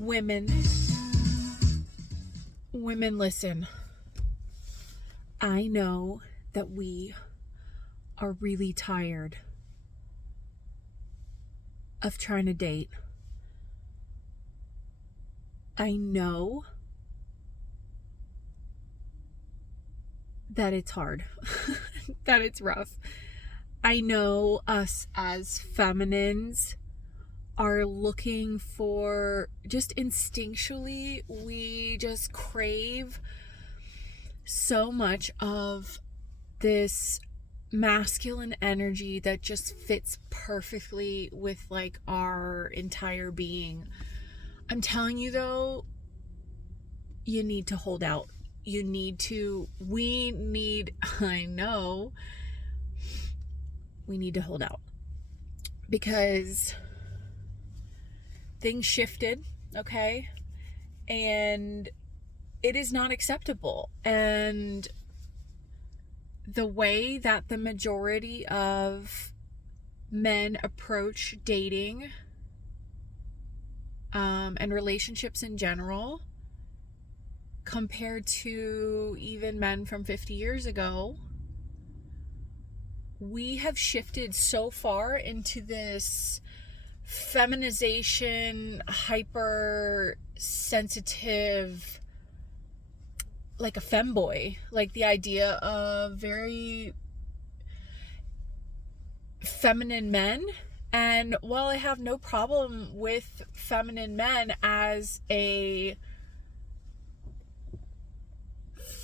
Women, listen. I know that we are really tired of trying to date. I know that it's hard, that it's rough. I know us as feminines are looking for, just instinctually, we just crave so much of this masculine energy that just fits perfectly with like our entire being. I'm telling you though, you need to hold out. I know we need to hold out because things shifted, okay? And it is not acceptable. And the way that the majority of men approach dating and relationships in general, compared to even men from 50 years ago, we have shifted so far into this feminization, hyper sensitive, like a femboy, like the idea of very feminine men. And while I have no problem with feminine men as a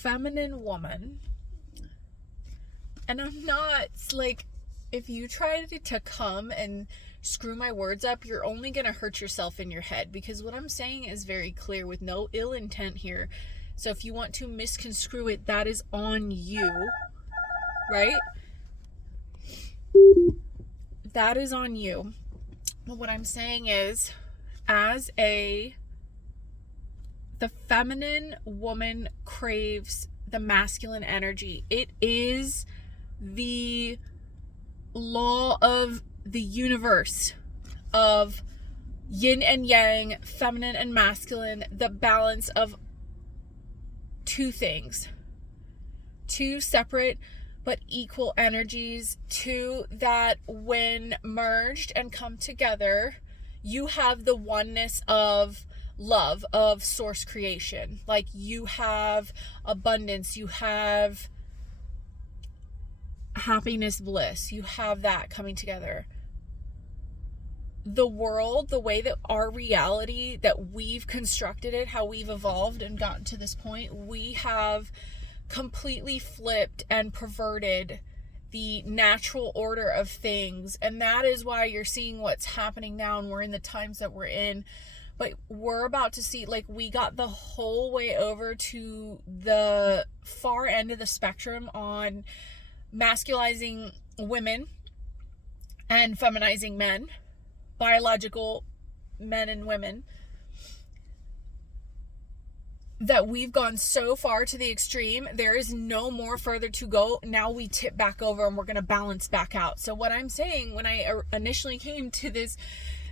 feminine woman, and I'm not like, if you try to come and screw my words up, you're only gonna hurt yourself in your head, because what I'm saying is very clear with no ill intent here. So if you want to misconstrue it, that is on you, right? That is on you. But what I'm saying is, as the feminine woman craves the masculine energy. It is the law of the universe of yin and yang, feminine and masculine, the balance of two things, two separate but equal energies, two that when merged and come together, you have the oneness of love, of source creation. Like, you have abundance, you have happiness, bliss, you have that coming together. The world, the way that our reality, that we've constructed it, how we've evolved and gotten to this point, we have completely flipped and perverted the natural order of things. And that is why you're seeing what's happening now, and we're in the times that we're in. But we're about to see, like, we got the whole way over to the far end of the spectrum on masculizing women and feminizing men, biological men and women, that we've gone so far to the extreme. There is no more further to go. Now we tip back over and we're going to balance back out. So what I'm saying, when I initially came to this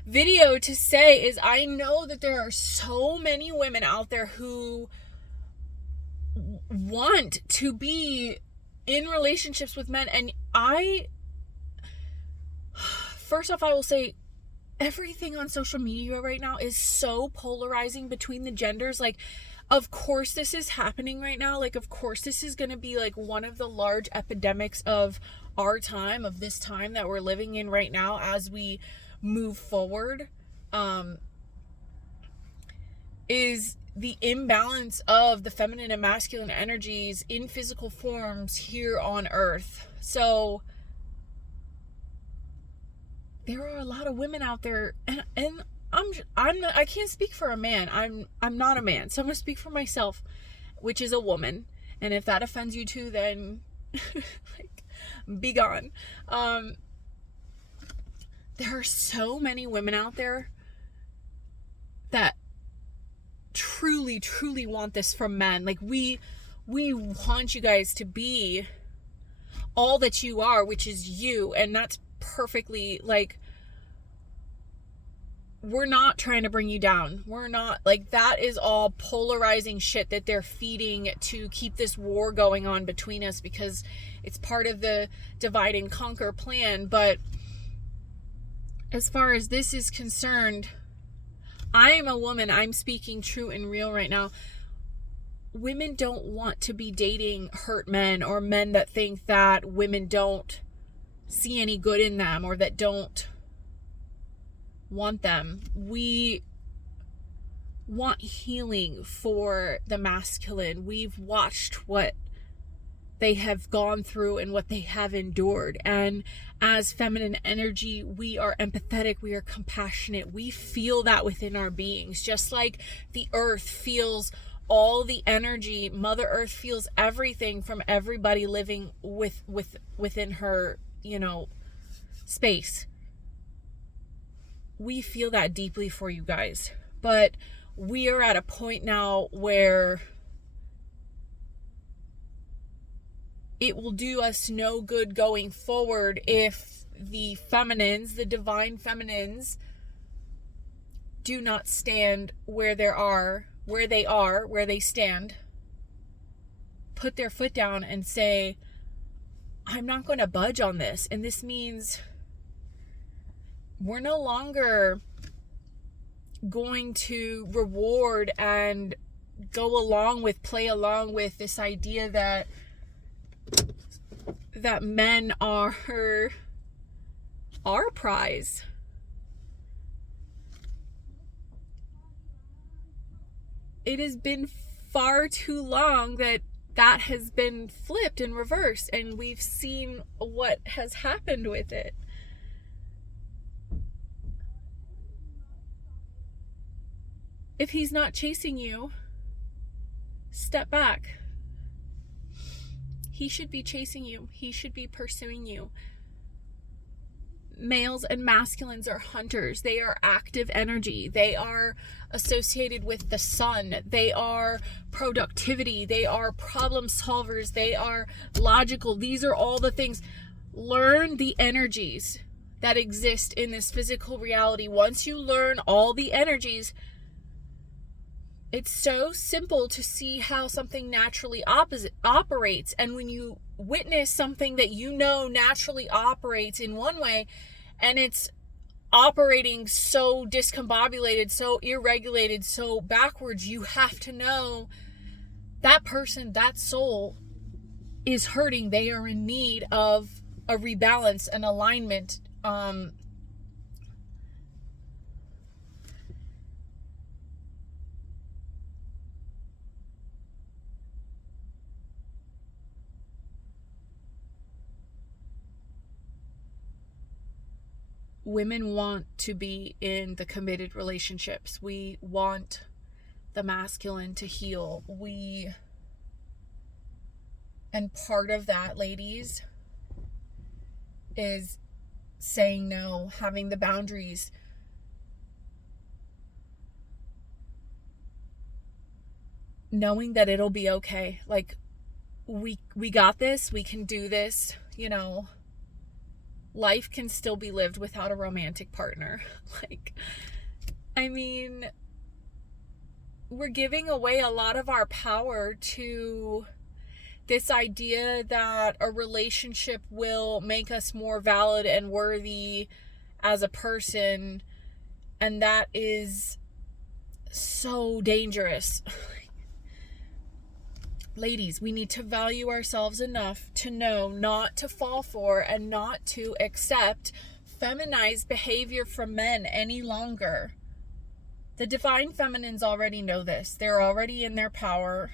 video to say, is I know that there are so many women out there who want to be in relationships with men. And first off, I will say, everything on social media right now is so polarizing between the genders. Like, of course this is happening right now. Like, of course this is going to be like one of the large epidemics of our time, of this time that we're living in right now as we move forward, is the imbalance of the feminine and masculine energies in physical forms here on earth. So there are a lot of women out there, and I can't speak for a man. I'm not a man, so I'm gonna speak for myself, which is a woman. And if that offends you too, then like, be gone. There are so many women out there that truly, truly want this from men. Like, we want you guys to be all that you are, which is you, and that's perfectly, like, we're not trying to bring you down. We're not, like, that is all polarizing shit that they're feeding to keep this war going on between us, because it's part of the divide and conquer plan. But as far as this is concerned, I am a woman. I'm speaking true and real right now. Women don't want to be dating hurt men, or men that think that women don't see any good in them, or that don't want them. We want healing for the masculine. We've watched what they have gone through and what they have endured. And as feminine energy, we are empathetic, we are compassionate. We feel that within our beings, just like the earth feels all the energy. Mother Earth feels everything from everybody living within her, space. We feel that deeply for you guys. But we are at a point now where it will do us no good going forward if the feminines, the divine feminines, do not stand where they stand, put their foot down and say, I'm not going to budge on this. And this means we're no longer going to reward and play along with this idea that men are our prize. It has been far too long that has been flipped and reversed, and we've seen what has happened with it. If he's not chasing you, step back. He should be chasing you. He should be pursuing you. Males and masculines are hunters. They are active energy. They are associated with the sun. They are productivity. They are problem solvers. They are logical. These are all the things. Learn the energies that exist in this physical reality. Once you learn all the energies, it's so simple to see how something naturally operates. And when you witness something that naturally operates in one way, and it's operating so discombobulated, so irregulated, so backwards, you have to know that person, that soul is hurting. They are in need of a rebalance, an alignment. Women want to be in the committed relationships. We want the masculine to heal. And part of that, ladies, is saying no, having the boundaries. Knowing that it'll be okay. Like, we got this, we can do this, Life can still be lived without a romantic partner. We're giving away a lot of our power to this idea that a relationship will make us more valid and worthy as a person. And that is so dangerous. Ladies, we need to value ourselves enough to know not to fall for and not to accept feminized behavior from men any longer. The divine feminines already know this. They're already in their power.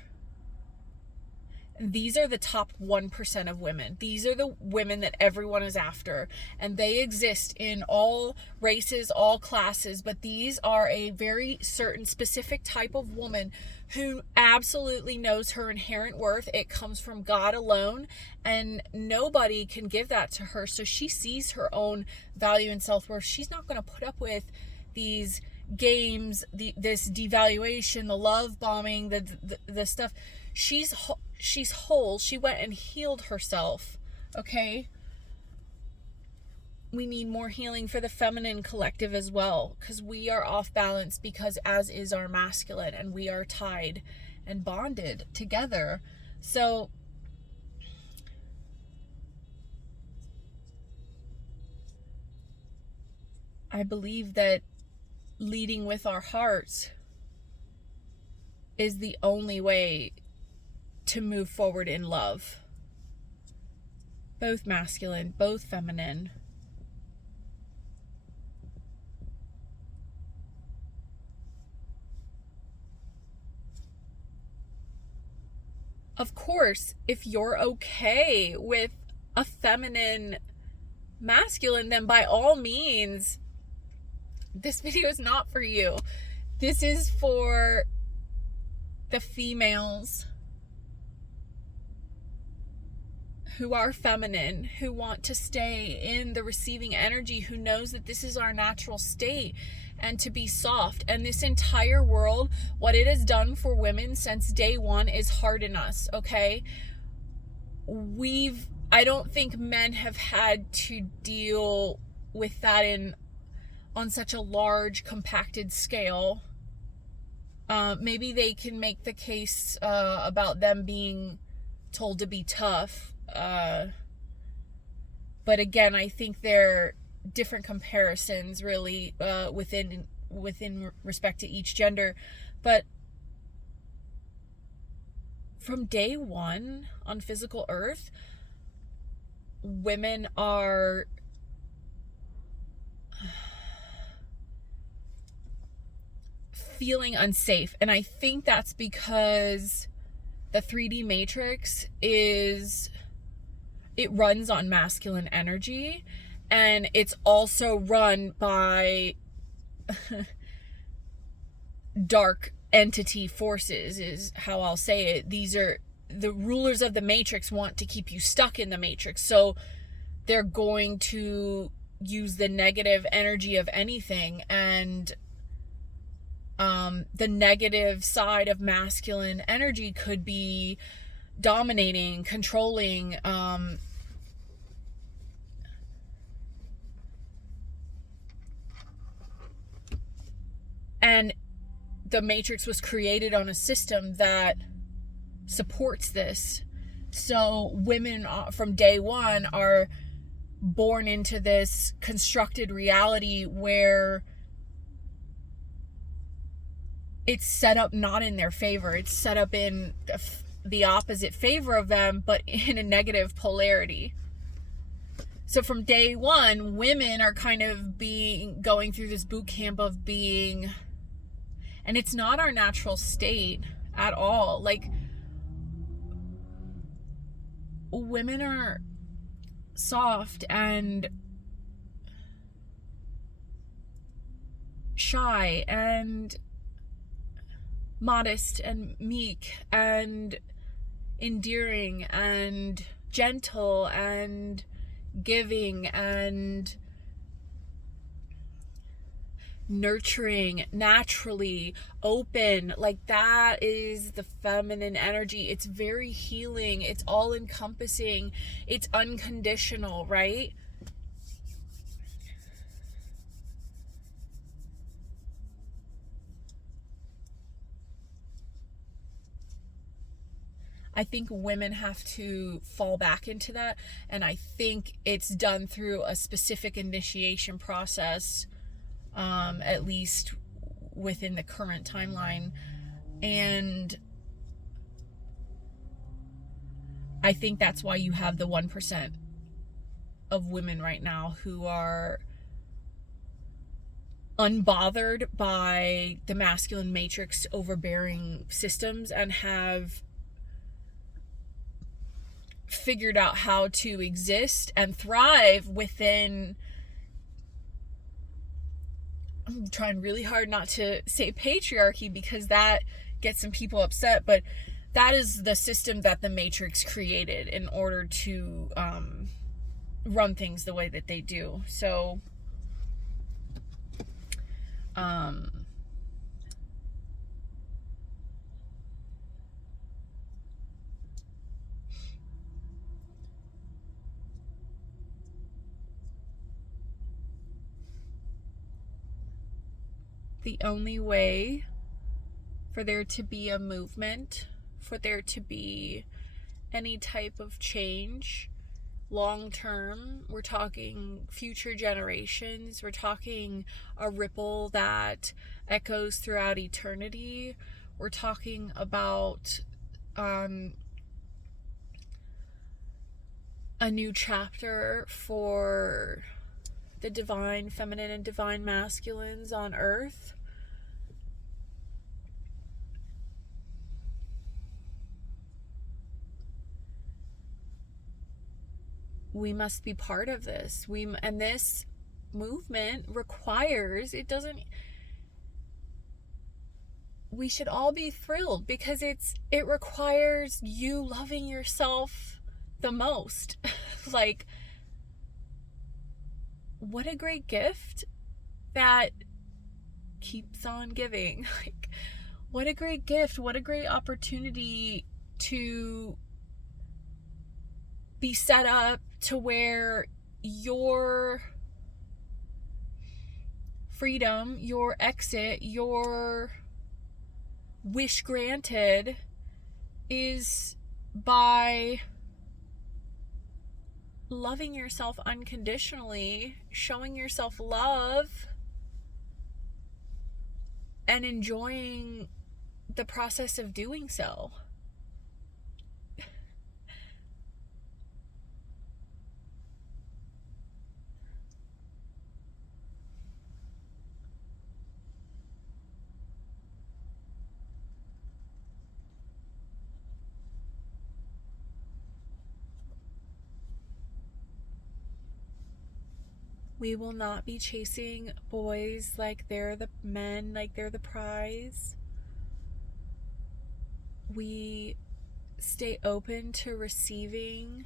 These are the top 1% of women. These are the women that everyone is after. And they exist in all races, all classes. But these are a very certain specific type of woman who absolutely knows her inherent worth. It comes from God alone. And nobody can give that to her. So she sees her own value and self-worth. She's not going to put up with these games, this devaluation, the love bombing, the stuff. She's whole. She went and healed herself. Okay? we need more healing for the feminine collective as well, because we are off balance, because as is our masculine, and we are tied and bonded together. So I believe that leading with our hearts is the only way to move forward in love. Both masculine, both feminine. Of course, if you're okay with a feminine masculine, then by all means, this video is not for you. This is for the females who are feminine, who want to stay in the receiving energy, who knows that this is our natural state, and to be soft. And this entire world, what it has done for women since day one is harden us, okay? I don't think men have had to deal with that on such a large, compacted scale. Maybe they can make the case about them being told to be tough. But again, I think they're different comparisons, really, within respect to each gender. But from day one on physical Earth, women are feeling unsafe, and I think that's because the 3D matrix it runs on masculine energy, and it's also run by dark entity forces, is how I'll say it. These are the rulers of the matrix, want to keep you stuck in the matrix, so they're going to use the negative energy of anything. And the negative side of masculine energy could be dominating, controlling, and the matrix was created on a system that supports this. So women from day one are born into this constructed reality where it's set up not in their favor. It's set up in the opposite favor of them, but in a negative polarity. So from day one, women are kind of going through this boot camp of being, and it's not our natural state at all. Like, women are soft and shy and modest and meek and endearing and gentle and giving and nurturing, naturally open. Like, that is the feminine energy. It's very healing, it's all encompassing, it's unconditional, right? I think women have to fall back into that, and I think it's done through a specific initiation process, at least within the current timeline. And I think that's why you have the 1% of women right now who are unbothered by the masculine matrix overbearing systems and have figured out how to exist and thrive within, I'm trying really hard not to say patriarchy because that gets some people upset, but that is the system that the matrix created in order to run things the way that they do. So the only way for there to be a movement, for there to be any type of change long term, we're talking future generations, we're talking a ripple that echoes throughout eternity, we're talking about a new chapter for the divine feminine and divine masculines on earth. We must be part of this. And this movement requires, we should all be thrilled because it requires you loving yourself the most. Like, what a great gift that keeps on giving. Like, what a great gift, what a great opportunity to be set up to where your freedom, your exit, your wish granted is by loving yourself unconditionally, showing yourself love, and enjoying the process of doing so. We will not be chasing boys like they're the men, like they're the prize. We stay open to receiving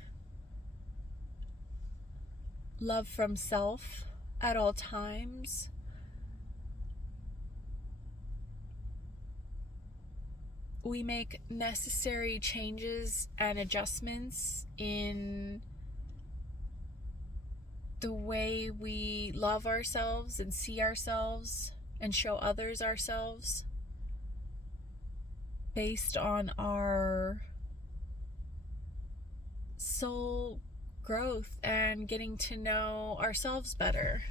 love from self at all times. We make necessary changes and adjustments in the way we love ourselves and see ourselves and show others ourselves based on our soul growth and getting to know ourselves better.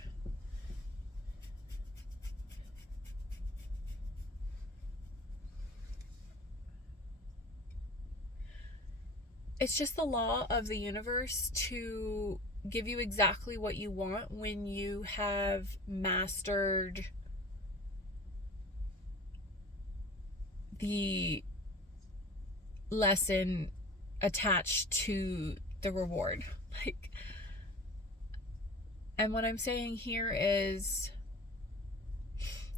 It's just the law of the universe to give you exactly what you want when you have mastered the lesson attached to the reward. And what I'm saying here is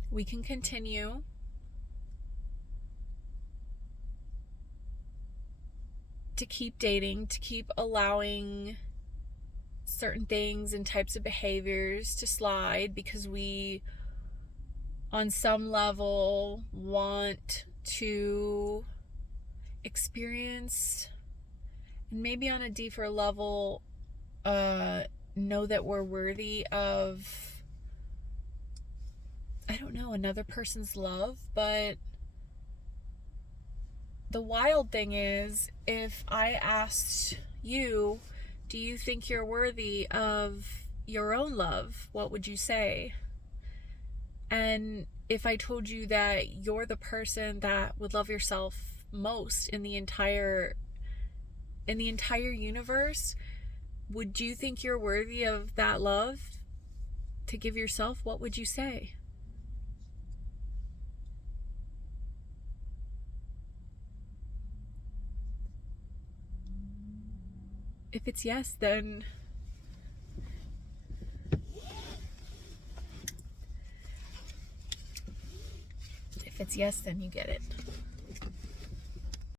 we can continue to keep dating, to keep allowing certain things and types of behaviors to slide because we, on some level, want to experience, and maybe on a deeper level, know that we're worthy of, I don't know, another person's love. But the wild thing is, if I asked you, do you think you're worthy of your own love? What would you say? And if I told you that you're the person that would love yourself most in the entire universe, would you think you're worthy of that love to give yourself? What would you say? If it's yes, then you get it.